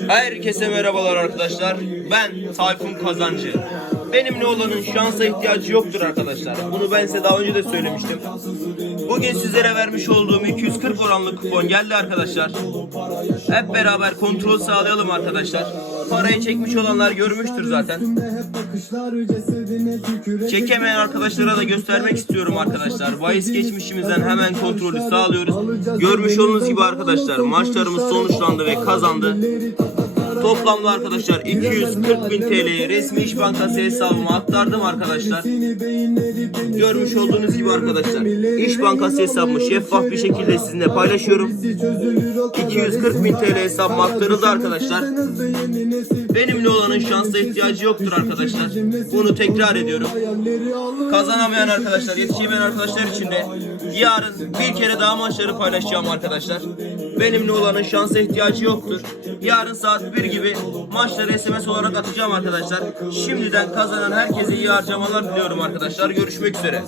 Herkese merhabalar arkadaşlar. Ben Tayfun Kazancı. Benimle olanın şansa ihtiyacı yoktur arkadaşlar. Bunu ben size daha önce de söylemiştim. Bugün sizlere vermiş olduğum 240 oranlı kupon geldi arkadaşlar. Hep beraber kontrol sağlayalım arkadaşlar. Parayı çekmiş olanlar görmüştür zaten. Çekemeyen arkadaşlara da göstermek istiyorum arkadaşlar. Bahis geçmişimizden hemen kontrolü sağlıyoruz. Görmüş olduğunuz gibi arkadaşlar maçlarımız sonuçlandı ve kazandı. Toplamda arkadaşlar 240 bin TL'yi resmi İş Bankası hesabıma aktardım arkadaşlar. Görmüş olduğunuz gibi arkadaşlar İş Bankası hesabımı şeffaf bir şekilde sizinle paylaşıyorum. 240 bin TL hesabıma aktarıldı arkadaşlar. Benimle olanın şansa ihtiyacı yoktur arkadaşlar. Bunu tekrar ediyorum. Kazanamayan arkadaşlar, yetişemeyen arkadaşlar için de yarın bir kere daha maçları paylaşacağım arkadaşlar. Benimle olanın şansa ihtiyacı yoktur. Yarın saat 1 gibi maçları SMS olarak atacağım arkadaşlar. Şimdiden kazanan herkese iyi harcamalar diliyorum arkadaşlar. Görüşmek üzere.